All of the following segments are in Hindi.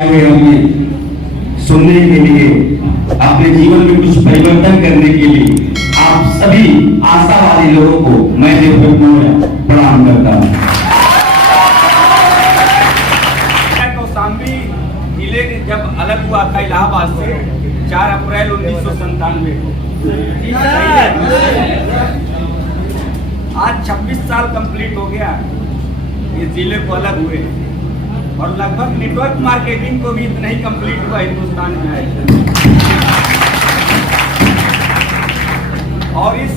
हमें सुनने के लिए, अपने जीवन में कुछ परिवर्तन करने के लिए आप सभी आशावादी लोगों को मैं प्रणाम करता हूँ। कौशाम्बी जिले जब अलग हुआ था इलाहाबाद से 4 अप्रैल 1997 को, आज 26 साल कंप्लीट हो गया ये जिले को अलग हुए, और लगभग नेटवर्क मार्केटिंग को भी इतना ही कंप्लीट हुआ हिंदुस्तान में है। और इस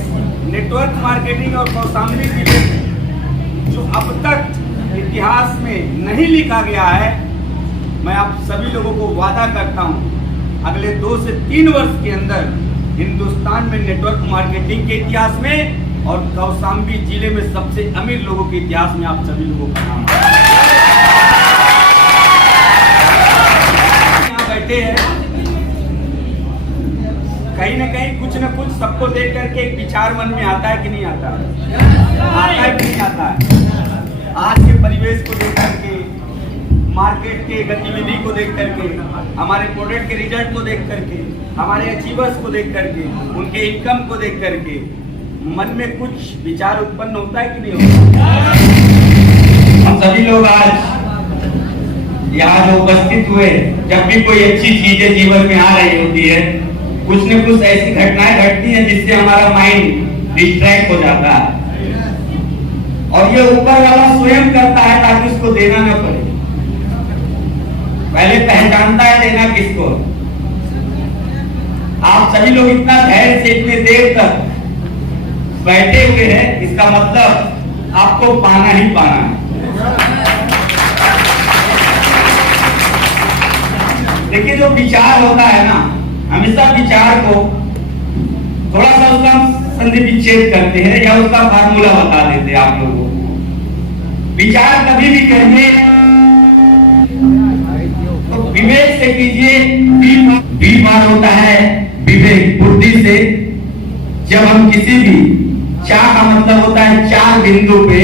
नेटवर्क मार्केटिंग और कौशाम्बी जिले में जो अब तक इतिहास में नहीं लिखा गया है, मैं आप सभी लोगों को वादा करता हूं अगले 2 से 3 वर्ष के अंदर हिंदुस्तान में नेटवर्क मार्केटिंग के इतिहास में और कौशाम्बी जिले में सबसे अमीर लोगों के इतिहास में आप सभी लोगों का नाम बैठे हैं। कहीं न कहीं कुछ न कुछ सबको देख करके एक विचार मन में आता है कि नहीं आता है कि नहीं आता है। आज के परिवेश को देख करके, मार्केट के गतिविधि को देख करके, हमारे प्रोडक्ट के रिजल्ट को देख करके, हमारे अचीवर्स को देख करके, उनके इनकम को देख करके मन में कुछ विचार उत्पन्न होता है कि नहीं होता। हम सभी लोग आज यहाँ जो उपस्थित हुए, जब भी कोई अच्छी चीजें जीवन में आ रही होती है, कुछ न कुछ ऐसी घटनाएं घटती हैं जिससे हमारा माइंड डिस्ट्रैक्ट हो जाता है, और ये ऊपर वाला स्वयं करता है ताकि उसको देना न पड़े। पहले पहचानता है देना किसको। आप सभी लोग इतना धैर्य से इतने देर तक बैठे हुए हैं, इसका मतलब आपको पाना ही पाना है। देखिए, जो विचार होता है ना, हमेशा विचार को थोड़ा सा उसका संधि विच्छेद करते हैं या उसका फार्मूला बता देते हैं आप लोगों को। विचार कभी भी करिए तो विवेक से कीजिए। बी बार होता है विवेक, बुद्धि से। जब हम किसी भी चा का मतलब होता है 4 बिंदु पे,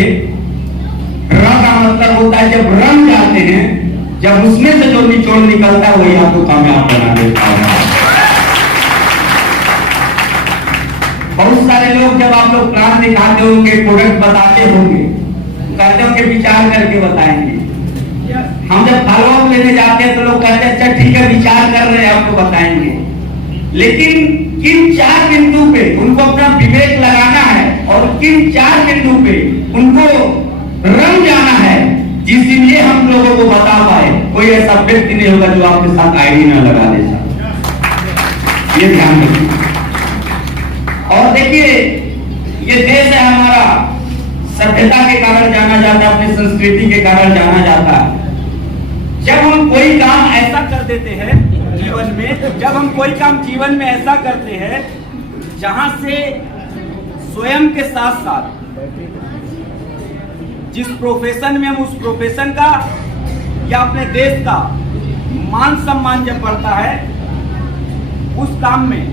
र का मतलब होता है जब रम जाते हैं, जब उसमें से जो निचोड़ निकलता है वही आपको कामयाब बना देता है। बहुत सारे लोग जब आप लोग प्लान दिखाते होंगे, प्रोडक्ट बताते होंगे, कहते होंगे विचार करके बताएंगे। हम जब फॉलोअप लेने जाते हैं तो लोग कहते हैं अच्छा ठीक है, विचार कर रहे हैं, आपको बताएंगे। लेकिन किन 4 बिंदु पे उनको अपना विवेक लगाना है और किन 4 बिंदु पे उनको रंग जाना है, जिस दिन ये हम लोगों को बता पाए, कोई ऐसा व्यक्ति नहीं होगा जो आपके साथ आईडी ना लगा दे सकता। ये ध्यान रखिए। और देखिए, ये देश है हमारा, सभ्यता के कारण जाना जाता है, अपनी संस्कृति के कारण जाना जाता है। जब हम कोई काम ऐसा कर देते हैं जीवन में, जब हम कोई काम जीवन में ऐसा करते हैं जहां से स्वयं के साथ साथ जिस प्रोफेशन में हम, उस प्रोफेशन का या अपने देश का मान सम्मान जब बढ़ता है, उस काम में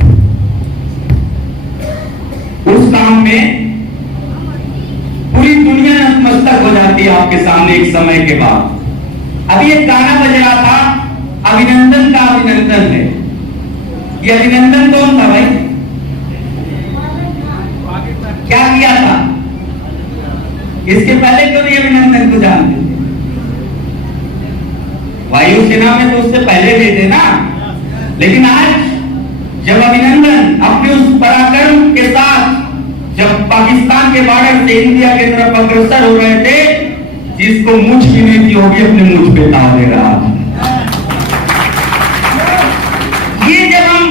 पूरी दुनिया नतमस्तक हो जाती है आपके सामने एक समय के बाद। अभी एक गाना बज रहा था, अभिनंदन का अभिनंदन है। ये अभिनंदन कौन था भाई? क्या किया था? इसके पहले क्यों नहीं अभिनंदन को जानते? वायुसेना में तो उससे पहले भी थे ना। लेकिन आज जब अभिनंदन अपने उस पराक्रम के साथ जब पाकिस्तान के बॉर्डर से इंडिया की तरफ अग्रसर हो रहे थे, जिसको मुझ भी नहीं थी वो भी अपने मुझ पे ताव दे रहा था। ये जब हम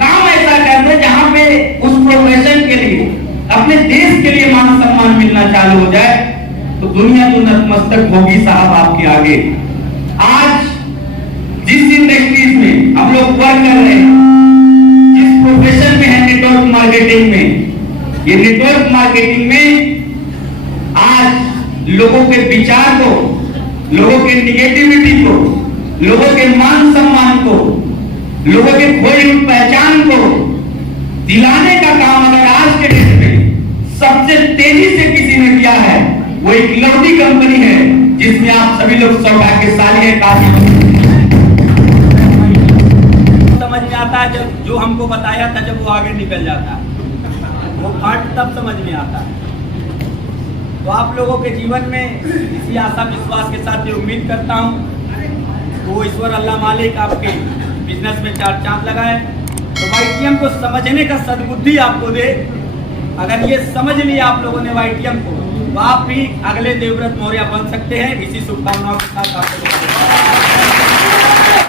काम ऐसा करते हैं जहां पे उस प्रोफेशन के लिए, अपने देश के लिए मान सम्मान मिलना चालू हो जाए, तो दुनिया तो नतमस्तक होगी साहब आपके आगे। आज जिस इंडस्ट्रीज में हम लोग वर्क कर रहे हैं, जिस प्रोफेशन में है नेटवर्क मार्केटिंग में, ये नेटवर्क मार्केटिंग में आज लोगों के विचार को, लोगों के निगेटिविटी को, लोगों के मान सम्मान को, लोगों के खोई हुई पहचान को दिलाने का काम अगर आज के डेट में सबसे तेजी से किसी ने किया है, वो एक लवली कंपनी है जिसमें आप सभी लोग सौभाग्यशाली हैं। काफी हमको बताया था जब वो आगे निकल जाता है, वो पाठ तब समझ में आता है। तो आप लोगों के जीवन में इसी आशा विश्वास के साथ ये उम्मीद करता हूँ तो वो ईश्वर अल्लाह मालिक आपके बिजनेस में चार चांद लगाए, तो वाईटीएम को समझने का सद्बुद्धि आपको दे। अगर ये समझ लिया आप लोगों ने वाईटीएम को, तो आप भी अगले देवव्रत मौर्य बन सकते हैं। इसी शुभकामनाओं के साथ आपको